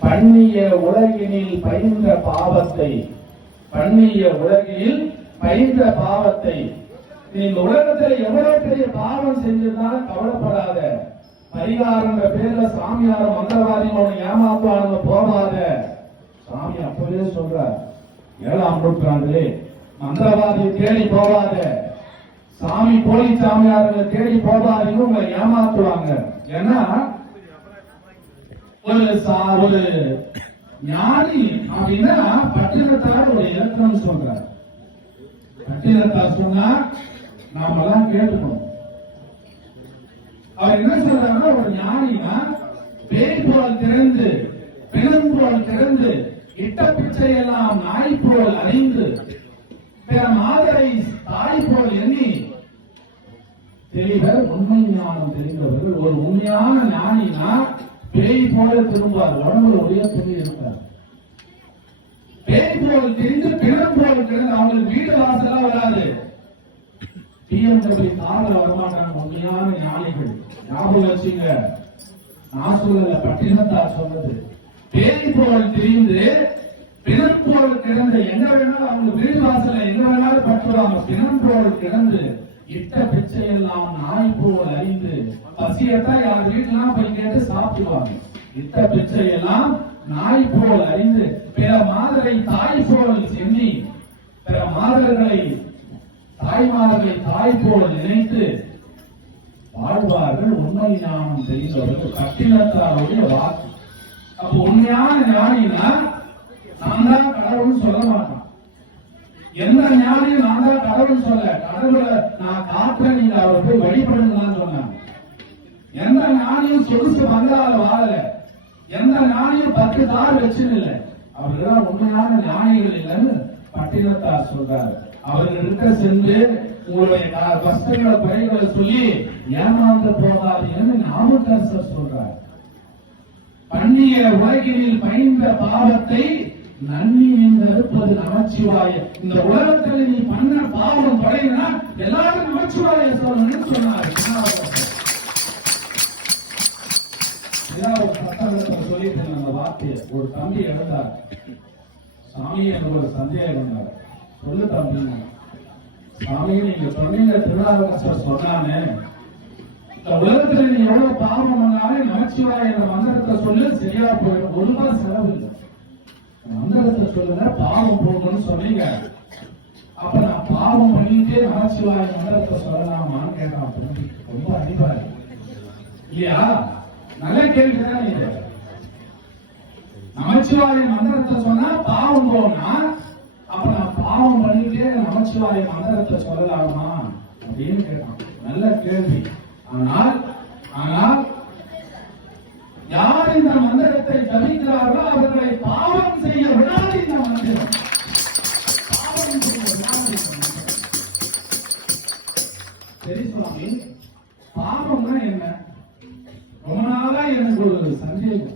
பண்ணிய உலகினில் பயின்ற பாவத்தை. பண்ணிய உலகில் பயின்ற பாவத்தை. நீ இந்த உலகத்துல எவ்வளவு பெரிய பாவம் செஞ்சிருந்தாலும் கவலைப்படாத. பரிகாரன்ற பேர்ல சாமியார மந்திரவாதி உன்னை ஏமாத்துவானுங்க போகாத. சாமி அப்பவே சொல்றார் ஏழாம் நூற்றாண்டிலே மந்திரவாதியை தேடி போகாத. சாமி போலி சாமியார்களை தேடி போகாதீங்க உங்களை ஏமாத்துவாங்க. ஏன்னா ஒரு ஒரு ஞானி அப்படின்னா பட்டினத்தார் ஒரு இலக்கணம் சொல்றார். பட்டினத்தார் சொன்னா நாம எல்லாம் கேட்டுக்கணும். அவர் என்ன சொல்றாருன்னா ஒரு ஞானினா பேய் போல் திறந்து பிணம் போல் திறந்து இட்ட பிச்சை எல்லாம் நாய் போல் அறிந்து பிற மாதரை தாய் போல் எண்ணி தெளிவர் உண்மை ஞானம் தெரிந்தவர்கள். ஒரு உண்மையான ஞானினா பேய் போல திரும்பார் உடம்புல ஒரே துணி இருப்பார் பேய் போல தெரிந்து பிணம் போல கிடந்து அவங்களுக்கு வீடு வாசலா வராது. டிஎம்டபிள்யூ காதல வரமாட்டாங்க உண்மையான ஞானிகள். ஞாபகம் வச்சுங்க. நான் சொல்லல பட்டினத்தார் சொன்னது. பேய் போல தெரிந்து பிணம் போல கிடந்து என்ன வேணாலும் அவங்க வீடு வாசல எங்க வேணாலும் பட்டுவாங்க பிணம் போல கிடந்து இட்ட பிச்சை எல்லாம் நாய் போல் அறிந்து பசியத்தான் யார் வீட்டுலாம் போய் கேட்டு சாப்பிடுவாங்க. இந்த பிச்சை எல்லாம் நாய் போல் அறிந்து பிற மாதரை தாய் போல் சென்னி பிற மாதர்களை தாய்மார்களை தாய் போல் நினைத்து வாழ்வார்கள். உண்மை ஞானம் தெரிந்தவர்கள். கட்டினத்தாருடைய வாக்கு. அப்ப உண்மையான ஞானினா நான் தான் கடவுள்னு சொல்ல மாட்டான். எந்த ஞானியும் நான் தான் கடவுள் சொல்ல? கடவுளை நான் காட்டுறேன் நீங்க அவரை போய் வழிபட எந்த ஞானியும் சொகுசு பங்களால வாழல? எந்த ஞானியும் பத்து தார் வச்சுன்னு இல்லை அவர்கள்தான் உண்மையான ஞானிகள் இல்லைன்னு பட்டினத்தார் சொல்றாரு. அவர்களிட்ட சென்று உங்களுடைய கஷ்டங்களை குறைகளை சொல்லி ஏமாந்து போகாதீங்கன்னு நாமக்கரசர் சொல்றார். பண்ணிய உலகினில் பயின்ற பாவத்தை நன்னி என்று நமச்சிவாய. இந்த உலகத்தில் நீ பண்ண பாவம் குறையினா எல்லாரும் நமச்சிவாய சொல்லணும்னு சொன்னார். சொல்லிட்டேன் அந்த வார்த்தையை ஒரு தம்பி எழுந்தார் சாமி எனக்கு ஒரு சந்தேகம் இருந்தார் சொல்லு தம்பி. சாமி நீங்க சொன்னீங்க திருநாவுக்கரசர் சொன்னானே. இந்த உலகத்துல நீ எவ்வளவு பாவம் பண்ணாலும் நமச்சிவாய என்ற மந்திரத்தை சொல்லு சரியா போயிடும். ஒரு ரூபாய் செலவு இல்லை. மந்திரத்தை சொல்லுங்க பாவம் போகணும்னு சொன்னீங்க. அப்ப நான் பாவம் பண்ணிட்டே நமச்சிவாய மந்திரத்தை சொல்லலாமான்னு கேட்டான் ரொம்ப அறிவாரு இல்லையா? நல்ல கேள்விதான் நீங்க நமச்சிவாய மந்திரத்தை சொன்னா பாவம் போனா அப்ப நான் பாவம் பண்ணிட்டே நமச்சிவாய மந்திரத்தை சொல்லலாமா? அப்படின்னு கேட்டான். நல்ல கேள்வி. ஆனால் ஆனால் யார் இந்த மந்திரத்தை ஜபிக்கிறார்களோ அவர்களை பாவம் செய்ய விடாது இந்த மந்திரம். பாவம் செய்ய விடாது சரி சுவாமி பாவம்னா என்ன? ரொம்ப நாளா எனக்கு ஒரு சந்தேகம்.